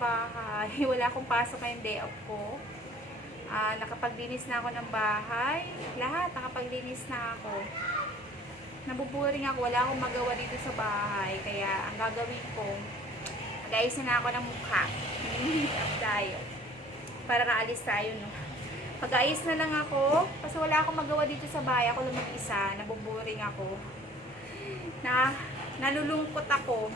bahay. Wala akong pasok ngayong day off ko. Nakapaglinis na ako ng bahay. Lahat, nakapaglinis na ako. Nabuburing ako. Wala akong magawa dito sa bahay. Kaya, ang gagawin ko, mag-ayos na ako ng mukha. Meet up tayo. Para kaalis tayo, no? Pag-ayos na lang ako. Kasi wala akong magawa dito sa bahay. Ako lang mag-isa. Nabuburing ako. Nalulungkot ako.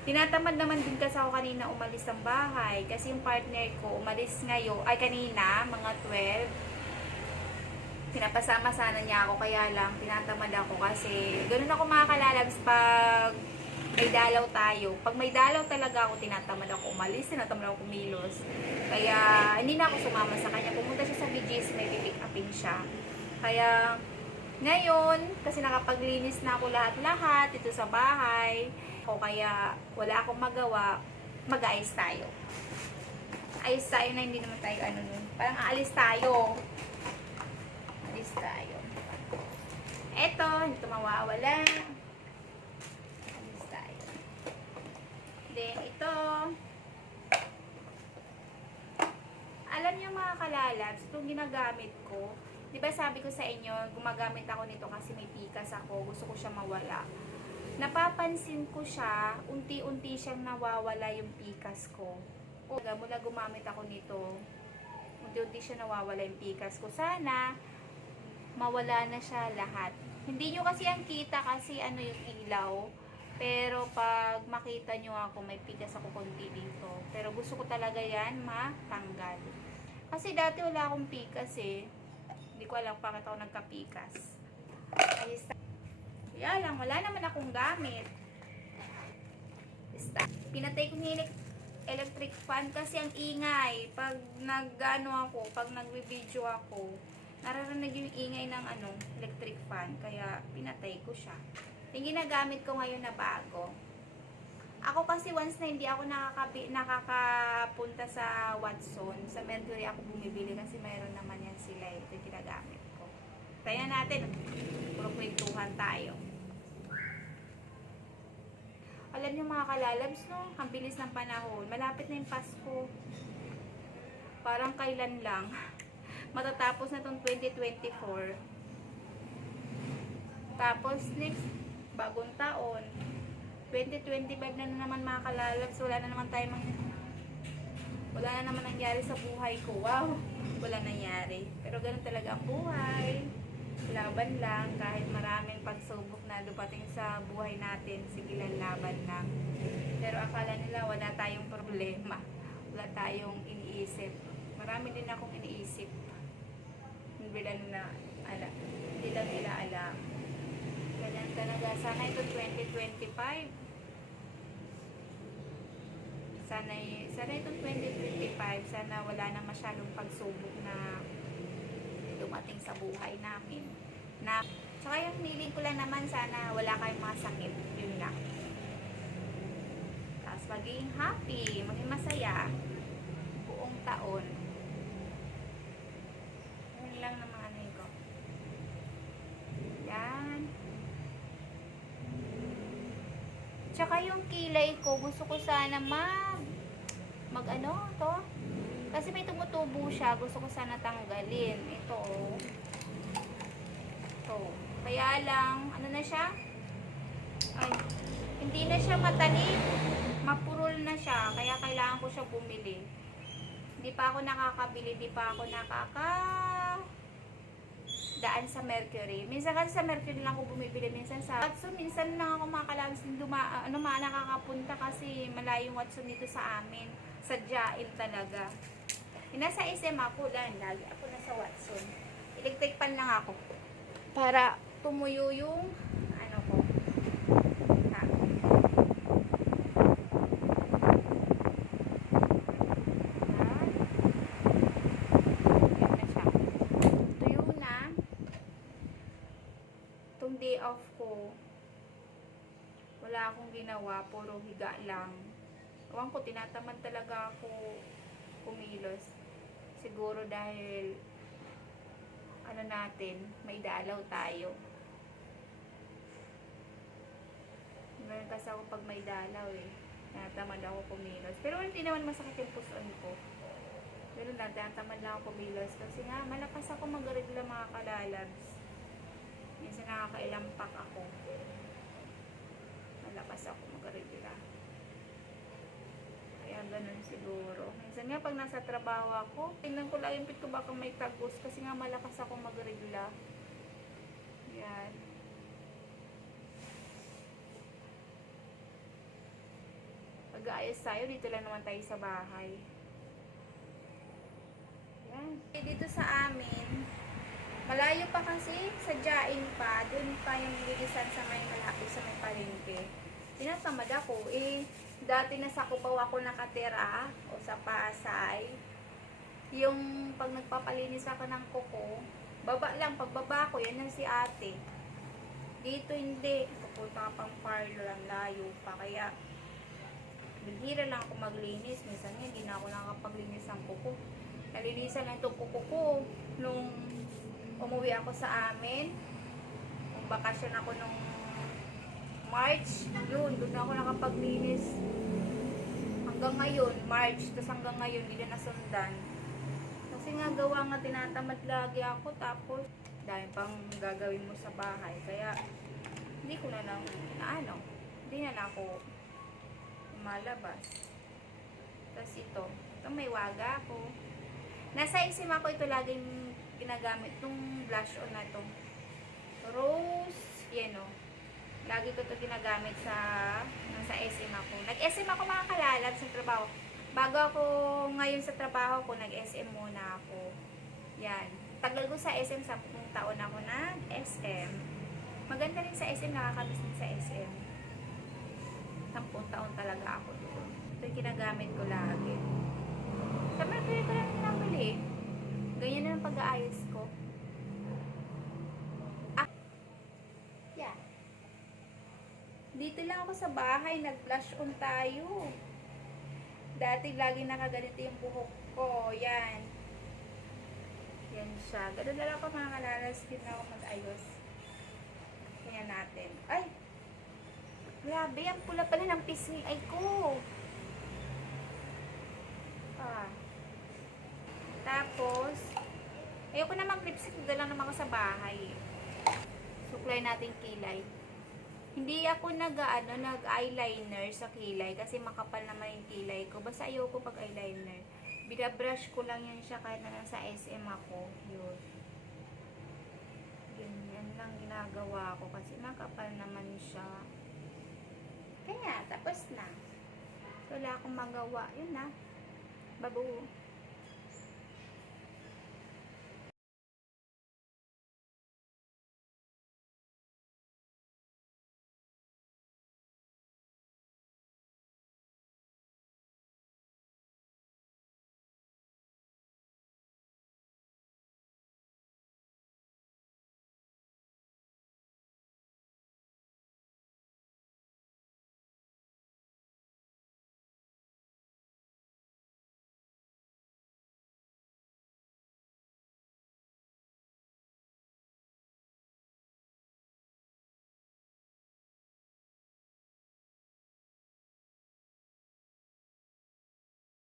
Tinatamad naman din kasi ako kanina umalis ng bahay. Kasi yung partner ko umalis ngayon, ay kanina, mga 12. Pinapasama sana niya ako, kaya lang tinatamad ako kasi ganun ako makakalabs pag may dalaw tayo. Pag may dalaw talaga ako, tinatamad ako umalis, tinatamad ako kumilos. Kaya hindi na ako sumama sa kanya. Pumunta siya sa BGC, may pipick upin siya. Kaya ngayon, kasi nakapaglinis na ako lahat-lahat dito sa bahay, o kaya wala akong magawa, mag-ayos tayo. Ayos tayo na hindi naman tayo nun. Parang aalis tayo. Alis tayo. Eto, hindi ito mawawala. Alis tayo. Then, ito. Alam niyo mga kalalabs, itong ginagamit ko, di ba sabi ko sa inyo, gumagamit ako nito kasi may pikas ako, gusto ko siya mawala. Napapansin ko siya, unti-unti siyang nawawala yung pikas ko. Mula gumamit ako nito, unti-unti siya nawawala yung pikas ko. Sana, mawala na siya lahat. Hindi nyo kasi ang kita kasi ano yung ilaw. Pero pag makita nyo ako, may pikas ako konti dito. Pero gusto ko talaga yan matanggal. Kasi dati wala akong pikas eh. Hindi ko alam bakit ako nagkapikas. Ayos. Kaya lang, wala naman akong gamit. Basta, pinatay ko yung electric fan kasi ang ingay. Pag pag nagbe-video ako, naririnig yung ingay ng electric fan. Kaya, pinatay ko siya. Yung ginagamit ko ngayon na bago. Ako kasi once na hindi ako nakakapunta sa Watson, sa Mercury ako bumibili kasi mayroon naman yan sila. Ito yung ginagamit ko. Kaya natin, puro kwentuhan tayo. Alam niyo mga kalalabs, no? Ang bilis ng panahon. Malapit na yung Pasko. Parang kailan lang. Matatapos na itong 2024. Tapos next, bagong taon. 2025 na naman mga kalalabs. Wala na naman nangyari sa buhay ko. Wow! Wala nangyari. Pero ganun talaga ang buhay. Laban lang. Kahit maraming pagsubok na dumating sa buhay natin, sige lang, laban lang. Pero akala nila wala tayong problema. Wala tayong iniisip. Marami din akong iniisip. Hindi lang nila alam. Ganyan talaga. Sana ito 2025. Sana itong 2025, sana wala na masyadong pagsubok na dumating sa buhay namin. Tsaka yung hiling ko lang naman, sana wala kayong mga sakit. Yun lang. Tapos maging happy, maging masaya buong taon. Yun lang naman ko. Yan. Tsaka yung kilay ko, gusto ko sana kasi may tumutubo siya, gusto ko sana tanggalin. Ito, oh. Ito. Kaya lang, ano na siya? Ay, hindi na siya matalim. Mapurol na siya, kaya kailangan ko siya bumili. Hindi pa ako nakakabili, hindi pa ako daan sa Mercury. Minsan kasi sa Mercury lang ako bumibili, minsan sa Watson, minsan lang ako makalabas nakakapunta kasi malayong Watson dito sa amin. Sadyain talaga. Nasa SM ako lang, lagi ako nasa Watson. Electric pan lang ako. Para tumuyo yung ko. Ha. Day off ko, wala akong ginawa, puro higa lang. Ewan ko, tinatamad talaga ako kumilos. Siguro dahil may dalaw tayo. Meron kasi ako pag may dalaw eh. Tinatamad ako kumilos. Pero hindi naman masakit yung puson ko. Pero tinatamad lang ako kumilos. Kasi nga, malakas ako mag-regla mga kalalabs. Minsan nakakailampak ako. Malakas ako mag-regla. Kaya ganun siguro. Minsan nga pag nasa trabaho ako, tingnan ko lang yung pit ko baka may tagos. Kasi nga malakas ako mag-regla. Yan. Mag-aayos tayo. Dito lang naman tayo sa bahay. Yan. Dito sa amin, malayo pa kasi, sadyain pa. Doon pa yung bilisan sa may malapit sa may palengke. Tinatamad ako. Dati nasa Cubao ako nakatira o sa Pasay. Yung pag nagpapalinis ako ng kuko, baba lang. Pagbaba ko, yan yung si ate. Dito hindi. Pupunta ka pang parlor, ang layo pa. Kaya, bihira lang ako maglinis. Minsan nga, hindi na ako nakapaglinis ng kuko. Nalinisan lang itong kuko ko nung umuwi ako sa amin. Nung bakasyon ako nung March, yun, doon ako nakapaglinis. Hanggang ngayon, March, tapos hanggang ngayon, hindi na nasundan. Kasi nga, gawa nga, tinatamad lagi ako, tapos, dahil pang gagawin mo sa bahay. Kaya, hindi ko na lang, hindi na ako malabas. Tapos ito may waga ako. Nasa isim ako, ito laging ginagamit, itong blush on na ito. Rose, yan o. Lagi ko ito ginagamit nasa SM ako. Nag-SM ako mga kalalab sa trabaho. Bago ako ngayon sa trabaho ko, nag-SM muna ako. Yan. Tagal ko sa SM, 10 taon ako nag-SM. Maganda rin sa SM, nakakabis din sa SM. 10 taon talaga ako doon. Ito yung ginagamit ko lagi. Sa Mercury ko lang nabili. Ganyan na ang pag-aayos ko. Yeah. Dito lang ako sa bahay, nag-blush on tayo. Dati lagi nakaganito yung buhok ko. Yan. Yan siya. Ganun na lang ako mga kalalas. Hindi na ako mag-ayos. Kaya natin. Ay! Grabe, ang pula pala ng pisngi ay ko. Tapos, ayoko na mag-lipstick. Dito lang naman ako sa bahay. Suklay natin kilay. Hindi ako nag-eyeliner sa kilay kasi makapal naman yung kilay ko. Basta ayoko pag eyeliner. Binabrush ko lang yan siya kahit na sa SM ako. Yun. Yan lang ginagawa ko kasi makapal naman siya. Kaya, tapos na. Wala akong magawa. Yun na. Babu.